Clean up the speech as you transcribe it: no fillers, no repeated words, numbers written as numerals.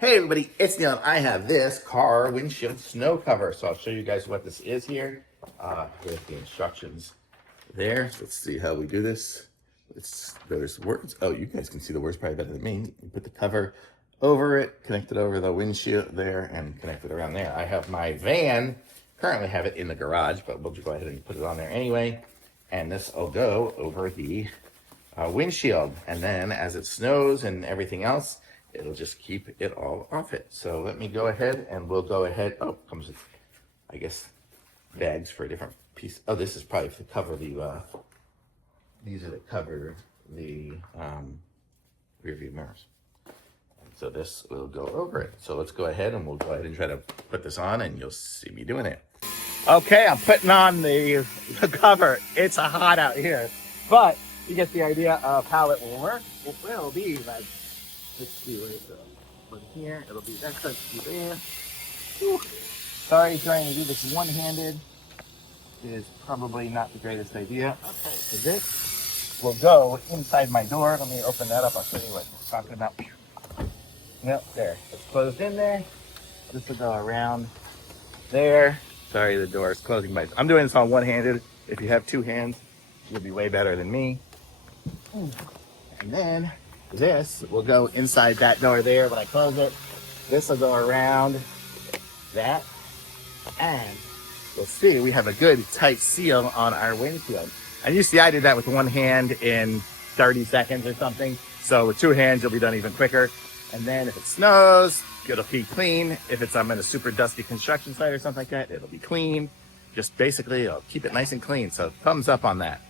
Hey everybody, it's Neil. I have this car windshield snow cover. So I'll show you guys what this is here. With the instructions there. So let's see how we do this. There's words. Oh, you guys can see the words probably better than me. You put the cover over it, connect it over the windshield there, and connect it around there. I have my van, currently have it in the garage, but we'll just go ahead and put it on there anyway. And this will go over the windshield. And then as it snows and everything else, it'll just keep it all off it. So let me go ahead and we'll go ahead. Oh, comes with, I guess, bags for a different piece. Oh, this is probably to cover the, these are to cover the rear view mirrors. And so this will go over it. So let's go ahead and we'll go ahead and try to put this on and you'll see me doing it. Okay, I'm putting on the cover. It's hot out here, but you get the idea of how it will work. It will be like, let's see where it goes. From here, it'll be that close to there. Whew. Sorry, trying to do this one-handed is probably not the greatest idea. Okay, so this will go inside my door. Let me open that up. I'll show you what we're talking about. Yep, there. It's closed in there. This will go around there. Sorry, the door is closing. I'm doing this on one-handed. If you have two hands, you'll be way better than me. And then this will go inside that door there when I close it. This will go around that. And you'll see we have a good tight seal on our windshield. And you see I did that with one hand in 30 seconds or something. So with two hands, you'll be done even quicker. And then if it snows, it'll be clean. If it's I'm in a super dusty construction site or something like that, it'll be clean. Just basically, I'll keep it nice and clean. So thumbs up on that.